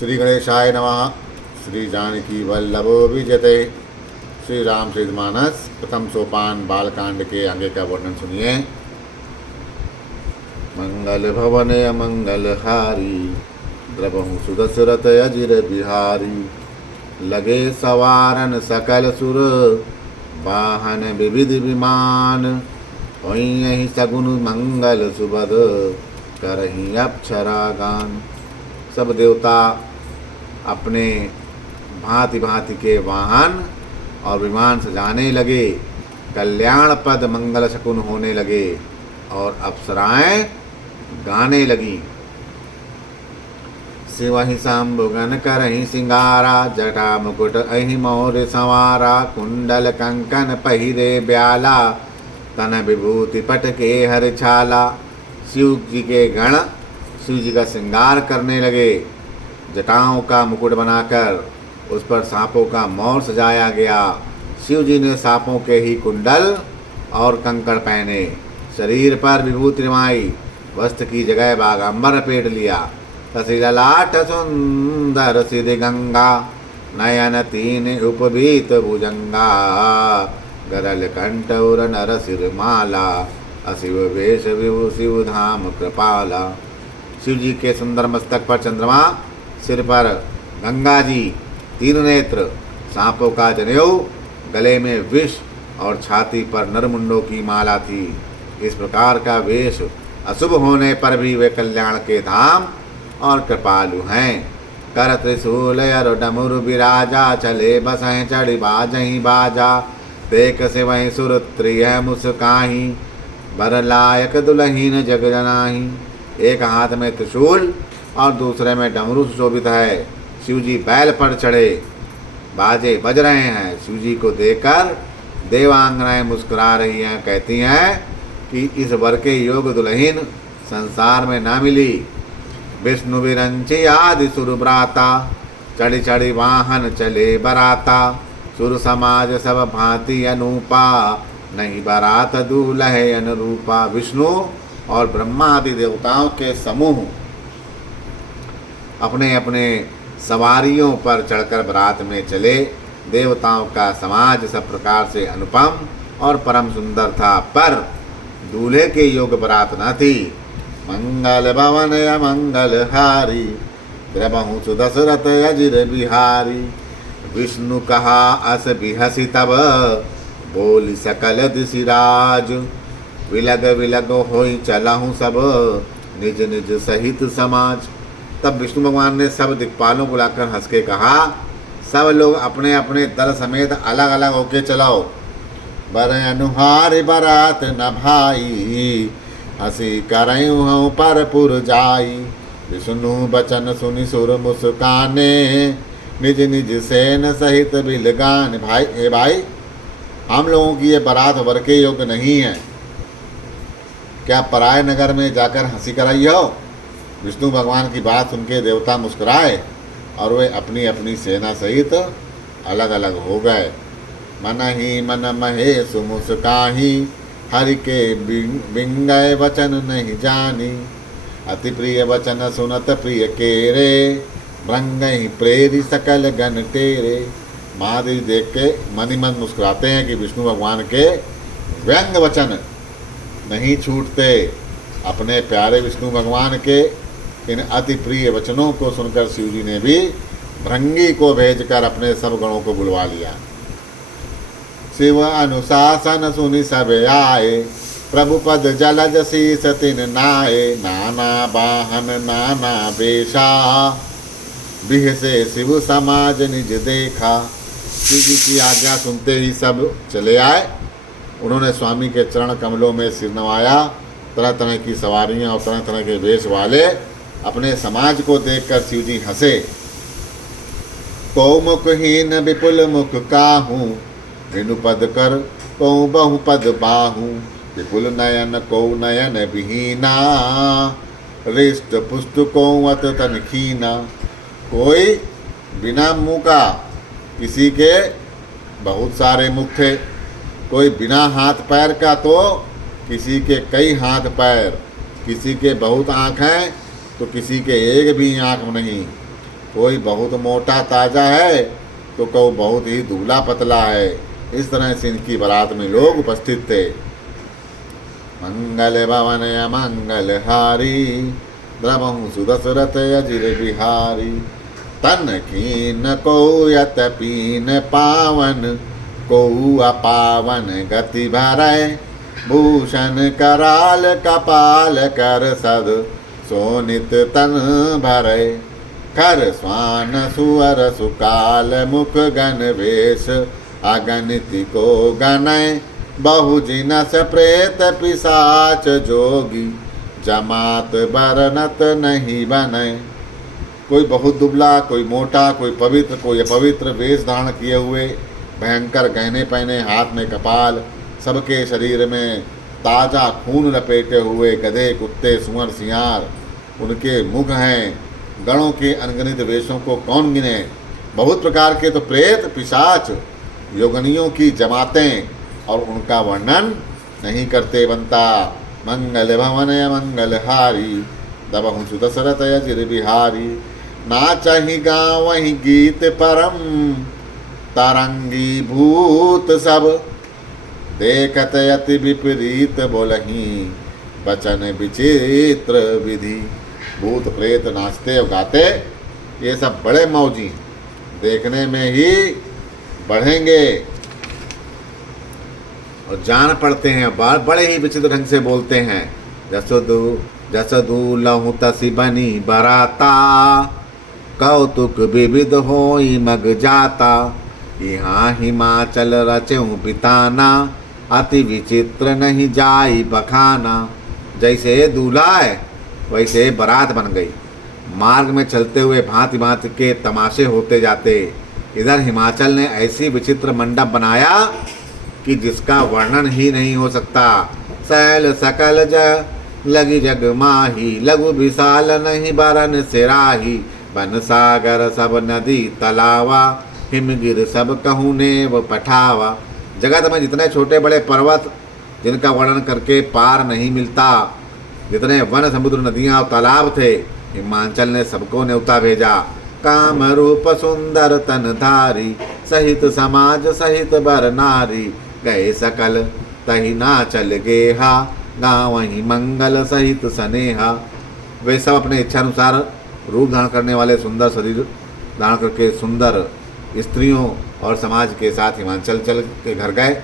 श्री गणेशाय नमः। श्री जानकी वल्लभो विजयते। श्री रामचरितमानस प्रथम सोपान बालकांड के आगे का वर्णन सुनिए। मंगल भवन अमंगल हारी, द्रवहु सुदशरथ अजिर बिहारी। लगे सवारन सकल सुर, वाहन विविध विमान। होई सगुन मंगल सुबद, करही अप्सरा गान। सब देवता अपने भांति भांति के वाहन और विमान सजाने लगे। कल्याण पद मंगल शकुन होने लगे और अप्सराएं गाने लगी। शिवहि शंभुगन करहि सिंगारा, जटा मुकुट अहि मोर संवारा। कुंडल कंकन पहिरे ब्याला, तन विभूति पट के हर छाला। शिव जी के गण शिव जी का श्रृंगार करने लगे। जटाओं का मुकुट बनाकर उस पर सांपों का मोर सजाया गया। शिव जी ने सांपों के ही कुंडल और कंकड़ पहने, शरीर पर विभूति रमाई, वस्त्र की जगह बागंबर लपेट लिया। तसी ललाट सुंदर सिद्ध गंगा, नयन तीन उपवीत भुजंगा। गरल कंठ उर नर सिर माला, अशिव वेश विभु शिव धाम कृपाला। शिव जी के सुंदर मस्तक पर चंद्रमा, सिर पर गंगा जी, तीन नेत्र, सांपों का जनेऊ, गले में विष और छाती पर नरमुंडों की माला थी। इस प्रकार का वेश अशुभ होने पर भी वे कल्याण के धाम और कृपालु हैं। कर त्रिशूल और डमरु बिराजा, चले बसें चढ़ी बाजही बाजा। देख से वहीं सुर त्रिय मुस्काही, बर लायक दुलहीन जग जनाही। एक हाथ में त्रिशूल और दूसरे में डमरू सुशोभित है। शिव जी बैल पर चढ़े, बाजे बज रहे हैं। शिव जी को देखकर देवांगनाएं मुस्कुरा रही हैं, कहती हैं कि इस वर के योग दुल्हीन संसार में ना मिली। विष्णु विरंची आदि सुर ब्राता, चढ़ी चढ़ी वाहन चले बराता। सुर समाज सब भांति अनूपा, नहीं बारात दूल्हे अनुरूपा। विष्णु और ब्रह्मा आदि देवताओं के समूह अपने अपने सवारियों पर चढ़कर बारात में चले। देवताओं का समाज सब प्रकार से अनुपम और परम सुंदर था, पर दूल्हे के योग बारात न थी। मंगल भवन अमंगल हारी, द्रवहु सुदशरथ अजिर बिहारी। विष्णु कहा अस बिहसी तब, बोली सकल दिशिराज। विलग विलग होई चलाहूँ सब, निज निज सहित समाज। तब विष्णु भगवान ने सब दिक्पालों को बुलाकर हंस के कहा, सब लोग अपने अपने दल समेत अलग अलग होके चलाओ। बर अनुहार बरात न भाई, हंसी करयूँ हूँ पर पुर जाई। विष्णु बचन सुनि सुर मुस्काने, निज निज सेन सहित बिलगान। भाई हे भाई, हम लोगों की ये बारात वर के योग्य नहीं है। क्या पराय नगर में जाकर हंसी कराई हो? विष्णु भगवान की बात सुनकर देवता मुस्कुराए और वे अपनी अपनी सेना सहित अलग अलग हो गए। मन ही मन महेश मुस्काही, हरि के बिंगय वचन नहीं जानी। अति प्रिय वचन सुनत प्रिय केरे, भृंग ही प्रेरी सकल गण तेरे। महादेव देख के मन ही मन मुस्कुराते हैं कि विष्णु भगवान के व्यंग वचन नहीं छूटते। अपने प्यारे विष्णु भगवान के इन अति प्रिय वचनों को सुनकर शिव जी ने भी भृंगी को भेजकर अपने सब गणों को बुलवा लिया। शिव अनुशासन सुनि सब आए, प्रभु पद जलज शीस तिन नाए। नाना वाहन नाना बेशा, बिह से शिव समाज निज देखा। शिव जी की आज्ञा सुनते ही सब चले आए। उन्होंने स्वामी के चरण कमलों में सिर नवाया। तरह तरह की सवारियां और तरह तरह के वेश वाले अपने समाज को देखकर शिव जी हंसे। को मुखहीन विपुल मुख काहू, विनु पद कर को बहु पद बाहू। विपुल नयन को नयन विहीना, रिष्ट पुष्ट को अत तन खीना। कोई बिना मुँह का, किसी के बहुत सारे मुख थे। कोई बिना हाथ पैर का तो किसी के कई हाथ पैर, किसी के बहुत आँख हैं तो किसी के एक भी आँख नहीं। कोई बहुत मोटा ताजा है तो कोई बहुत ही दुबला पतला है। इस तरह से इनकी बारात में लोग उपस्थित थे। मंगल भवन अमंगल हारी, द्रवहु सुदशरथ अजिर बिहारी। तन कीन को यत पीन पावन, को अपावन गति भरै। भूषण कराल कपाल कर सद, सोनित तन भरै। कर स्वान सुअर सुकाल, मुख गण वेश अगणित को गणय। बहु जिनस प्रेत पिशाच जोगी, जमात बरनत नहीं बनय। कोई बहुत दुबला, कोई मोटा, कोई पवित्र, कोई अपवित्र वेश धारण किए हुए, भयंकर गहने पहने, हाथ में कपाल, सबके शरीर में ताज़ा खून लपेटे हुए गधे, कुत्ते, सुअर, सियार उनके मुख हैं। गणों के अनगिनत वेशों को कौन गिने। बहुत प्रकार के तो प्रेत, पिशाच, योगनियों की जमातें, और उनका वर्णन नहीं करते बनता। मंगल भवन मंगल हारी, दबहु सुदशरथ अजिर बिहारी। नाचहि गावहि गीत परम, तरंगी भूत सब। देखत अति विपरीत बोलहि, बचन विचित्र विधि। भूत प्रेत नाचते और गाते, ये सब बड़े मौजी, देखने में ही बढ़ेंगे और जान पड़ते हैं। बड़े ही विचित्र ढंग से बोलते हैं। जसदू लहु तसी बनी बराता, कौतुक विविध होई मग जाता। यहाँ हिमाचल रचेऊ बिताना, अति विचित्र नहीं जाई बखाना। जैसे दूल्हा है वैसे बारात बन गई। मार्ग में चलते हुए भांति भांति के तमाशे होते जाते। इधर हिमाचल ने ऐसी विचित्र मंडप बनाया कि जिसका वर्णन ही नहीं हो सकता। सैल सकल लगी जग माही, लघु विशाल नहीं बरन सिराही। बन सागर सब नदी तलावा, हिमगिर सब कहूँ ने वो पठावा। जगत में जितने छोटे बड़े पर्वत जिनका वर्णन करके पार नहीं मिलता, जितने वन समुद्र नदियाँ और तालाब थे, हिमाचल ने सबको न्योता भेजा। काम रूप सुंदर तन धारी, सहित समाज सहित बर नारी। गए सकल तही ना चल गेहा, गाँव ही मंगल सहित सनेहा। वे सब अपने इच्छानुसार रूप धारण करने वाले सुंदर शरीर धारण करके सुंदर स्त्रियों और समाज के साथ हिमाचल चल के घर गए।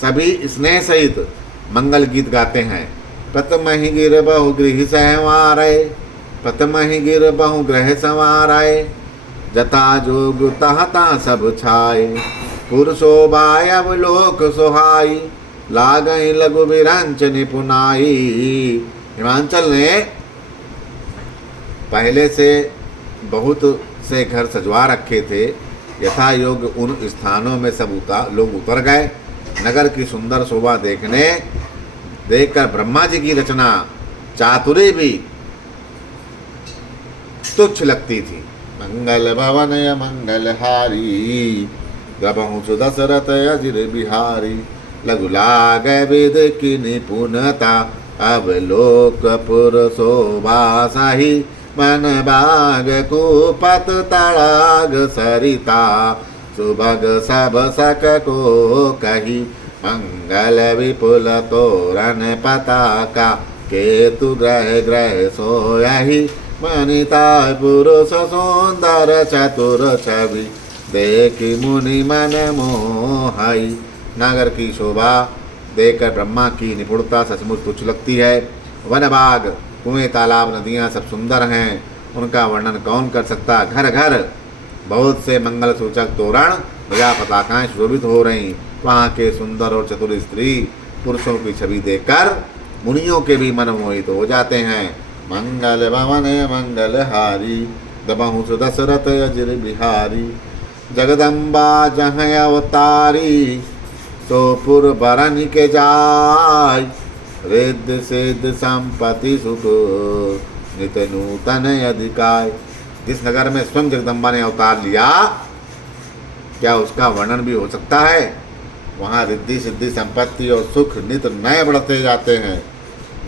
सभी स्नेह सहित मंगल गीत गाते हैं। प्रथम ही गिर बहु गृह संवारे, प्रथम ही गिर बहु ग्रह संवारे। जता जोग तहता सब छाए, पुरुषोबाय अवलोक सोहाई। लागई लघु विरंच निपुनाई। हिमाचल ने पहले से बहुत से घर सजवा रखे थे। यथा योग्य उन स्थानों में सब लोग उतर गए। नगर की सुंदर शोभा देखकर ब्रह्मा जी की रचना चातुरी भी तुच्छ लगती थी। मंगल भवन मंगल हारी, द्रवहु सुदशरथ अजिर बिहारी। लघु लाग वेद की निपुणता, अब लोक पुर शोभा साही। मन बाग कुपत तड़ाग सरिता, सुभग सब सक को कही। मंगल विपुल तोरण पताका, केतु ग्रह ग्रह सोयहि। मनिता पुरुष सुंदर चतुर छवि, देखी मुनि मन मोहाई। नागर की शोभा देखकर ब्रह्मा की निपुणता सचमुच तुच्छ लगती है। वन बाग, कुएं, तालाब, नदियाँ सब सुंदर हैं, उनका वर्णन कौन कर सकता। घर घर बहुत से मंगल सूचक तोरण, ध्वजा, पताकाएं शोभित हो रही। वहाँ के सुंदर और चतुर स्त्री पुरुषों की छवि देखकर मुनियों के भी मन मोहित हो जाते हैं। मंगल भवन मंगल हारी, दबहु सुदशरथ अजिर बिहारी। जगदम्बा जहाँ अवतारी, तो पुर बरन के जाय। रिद्ध सिद्ध संपत्ति सुख, नित नूतन अधिकाय। जिस नगर में स्वयं जगदम्बा ने अवतार लिया, क्या उसका वर्णन भी हो सकता है। वहाँ रिद्धि सिद्धि संपत्ति और सुख नित नए बढ़ते जाते हैं।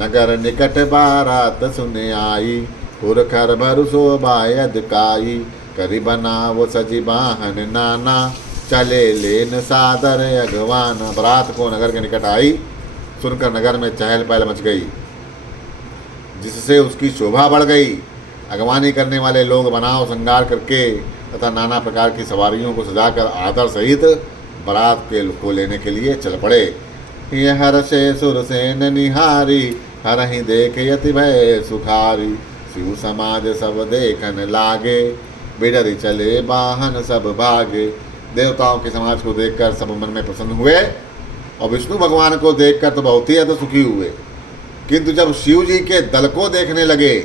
नगर निकट बारात सुने आई, पुरखर भर शोभा अधिकाई। करी बनाव सजी बाहन नाना, चले लेन सादर अगवान। बारात को नगर के निकट आई, सुनकर नगर में चहल पहल मच गई, जिससे उसकी शोभा बढ़ गई। अगवानी करने वाले लोग बनाव श्रृंगार करके तथा नाना प्रकार की सवारियों को सजाकर आदर सहित बारात के को लेने के लिए चल पड़े। ये हर्षे सुरसेन निहारी, हरहि देख यति भय सुखारी। शिव समाज सब देखन लागे, बिडरी चले बाहन सब भागे। देवताओं के समाज को देखकर सब मन में प्रसन्न हुए और विष्णु भगवान को देखकर तो बहुत ही ज्यादा सुखी हुए, किंतु जब शिव जी के दल को देखने लगे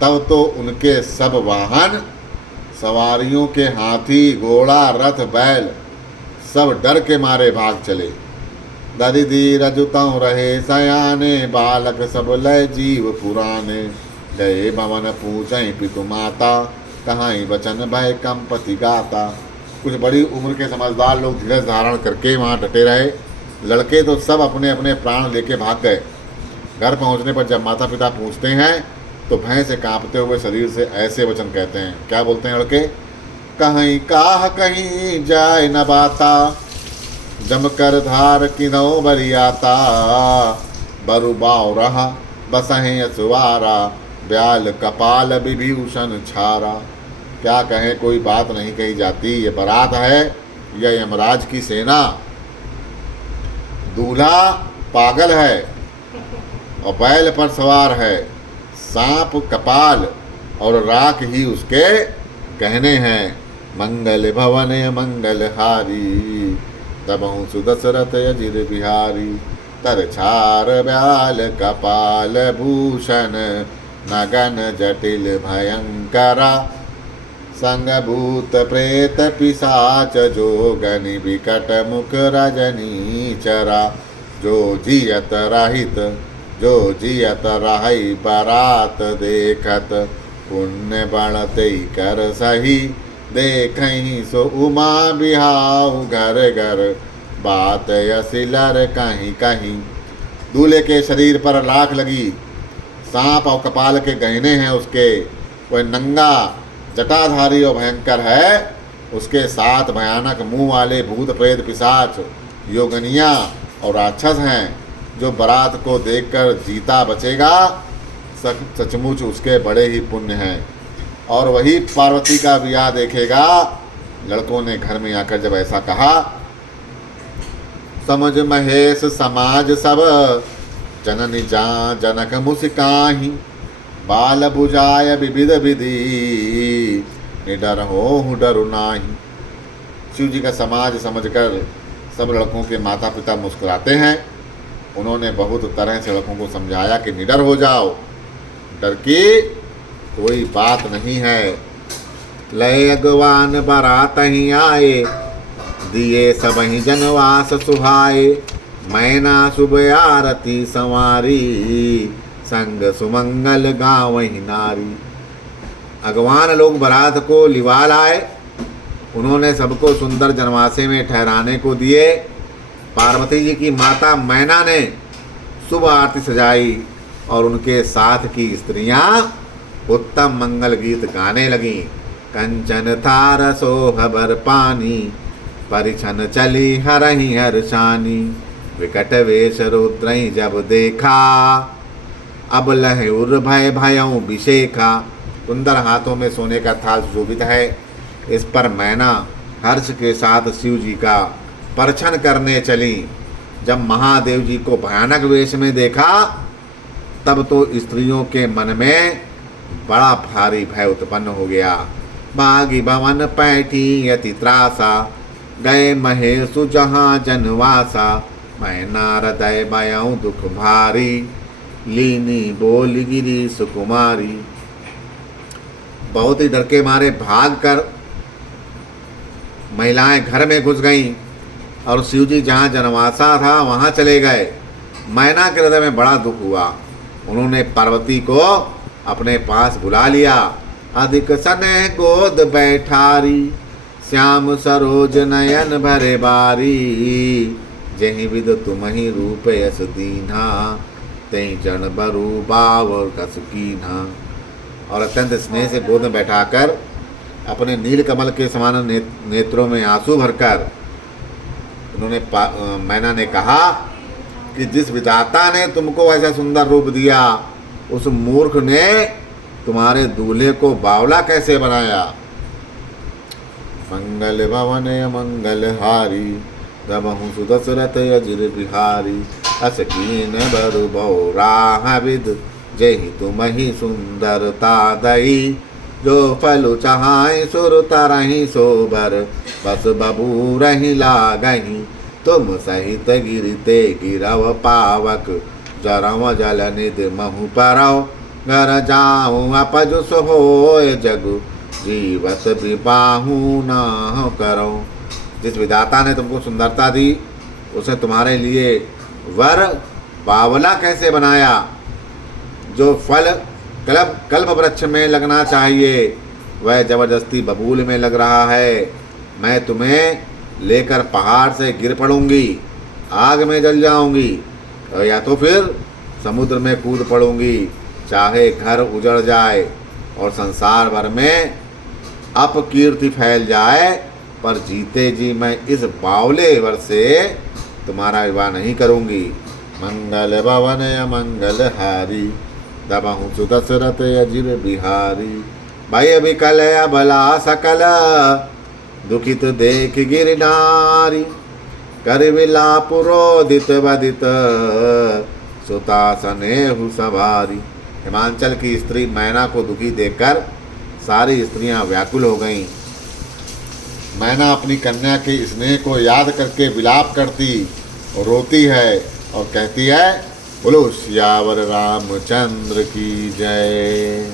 तब तो उनके सब वाहन, सवारियों के हाथी घोड़ा रथ बैल सब डर के मारे भाग चले। दरिदी रजुताओं रहे सयाने, बालक सब लय जीव पुराने। गए भवन पूछई पितु माता, कहाई वचन भय कंपति गाता। कुछ बड़ी उम्र के समझदार लोग धीरज धारण करके वहाँ डटे रहे। लड़के तो सब अपने अपने प्राण लेके भाग गए। घर पहुँचने पर जब माता पिता पूछते हैं तो भय से कांपते हुए शरीर से ऐसे वचन कहते हैं। क्या बोलते हैं लड़के? कहीं काह कहीं जाए न बाता, जमकर धार किनो बरियाता। बरुबाव रहा बसहें असवारा, ब्याल कपाल विभूषण छारा। क्या कहें, कोई बात नहीं कही जाती। ये बारात है या यमराज की सेना। दूल्हा पागल है और बैल पर सवार है, सांप कपाल और राख ही उसके गहने हैं। मंगल भवन मंगल हारी, तबहु सुदशरथ अजिर बिहारी। तर छार ब्याल कपाल भूषण, नगन जटिल भयंकरा। संग भूत प्रेत पिशाच, जोगनि विकट मुख रजनी चरा। जो जियत रहित जो जियत रही बारात देखत, पुण्य बढ़ते कर सही। देखहीं सो उमा बिहाऊ घर घर, बात यसिलर कहीं कहीं। दूल्हे के शरीर पर लाख लगी, सांप और कपाल के गहने हैं उसके। वह नंगा जटाधारी और भयंकर है। उसके साथ भयानक मुंह वाले भूत प्रेत पिशाच, योगनिया और राक्षस हैं। जो बारात को देखकर जीता बचेगा, सचमुच उसके बड़े ही पुण्य हैं। और वही पार्वती का ब्याह देखेगा। लड़कों ने घर में आकर जब ऐसा कहा, समझ महेश समाज सब, जननी जा जनक मुस्काही। बाल बुझाय विविध विधि, निडर हो डरु नाही। शिव जी का समाज समझकर सब लड़कों के माता पिता मुस्कुराते हैं। उन्होंने बहुत तरह से लड़कों को समझाया कि निडर हो जाओ, डर की कोई बात नहीं है। लय अगवान बारात ही आए, दिए सबहि जनवास सुहाए। मैना शुभ आरती संवारी, संग सुमंगल गावहि नारी। अगवान लोग बारात को लिवा लाए। उन्होंने सबको सुंदर जनवासे में ठहराने को दिए। पार्वती जी की माता मैना ने शुभ आरती सजाई और उनके साथ की स्त्रियां उत्तम मंगल गीत गाने लगीं। कंचन थार सोहबर पानी, परिछन चली हरहि हर्षानी। विकट वेश रुद्रहि जब देखा, अब लह उर भय भयऊ विशेखा। सुंदर हाथों में सोने का थाल सुशोभित है। इस पर मैना हर्ष के साथ शिव जी का परछन करने चली। जब महादेव जी को भयानक वेश में देखा तब तो स्त्रियों के मन में बड़ा भारी भय उत्पन्न हो गया। बागी भवन पैठी अति त्रासा, गए महेशु जहाँ जनवासा। मैना हृदय भयऊ दुख भारी, लीनी बोल गिरी सुकुमारी। बहुत ही डर के मारे भाग कर महिलाएं घर में घुस गईं और शिव जी जहाँ जनवासा था वहाँ चले गए। मैना के हृदय में बड़ा दुख हुआ। उन्होंने पार्वती को अपने पास बुला लिया। अधिक सने गोद बैठारी, श्याम सरोज नयन भरे बारी। जहि विद तुम्हि रूप यस दीन्हा, तई जन बरु बाव कस कीन्हा। और अत्यंत स्नेह से गोद में बैठाकर अपने नील कमल के समान नेत्रों में आंसू भरकर मैना ने कहा कि जिस विधाता ने तुमको ऐसा सुंदर रूप दिया, उस मूर्ख ने तुम्हारे दूल्हे को बावला कैसे बनाया। मंगल भवन मंगल हारी, दमहु सुदशरथ अजिर बिहारी, अस कीन बरु बहु राहविद, जेहि तुमहि सुंदरता दई, जो फल चाहाई सुर तरहि सोबर, बस बबू रही लागही, तुम सहित गिरते गिरव पावक, जरव जल निध महु परव, घर जाऊँ अपज सोय जगु, जीवत विबाहु न करो। जिस विधाता ने तुमको सुंदरता दी, उसने तुम्हारे लिए वर बावला कैसे बनाया। जो फल कल्प वृक्ष में लगना चाहिए, वह जबरदस्ती बबूल में लग रहा है। मैं तुम्हें लेकर पहाड़ से गिर पड़ूंगी, आग में जल जाऊंगी, या तो फिर समुद्र में कूद पड़ूंगी। चाहे घर उजड़ जाए और संसार भर में अपकीर्ति फैल जाए, पर जीते जी मैं इस बावले वर से तुम्हारा विवाह नहीं करूंगी। मंगल भवन मंगल हारी, दमहु सुदशरथ अजिर बिहारी, भाई अभी कल अबला सकल, दुखित देख गिरनारी, कर विलाप रोदित बदित, सुता स्नेहु सवारी। हिमांचल की स्त्री मैना को दुखी देखकर सारी स्त्रियां व्याकुल हो गईं। मैना अपनी कन्या के स्नेह को याद करके विलाप करती और रोती है और कहती है, बोलो सियावर रामचंद्र की जय।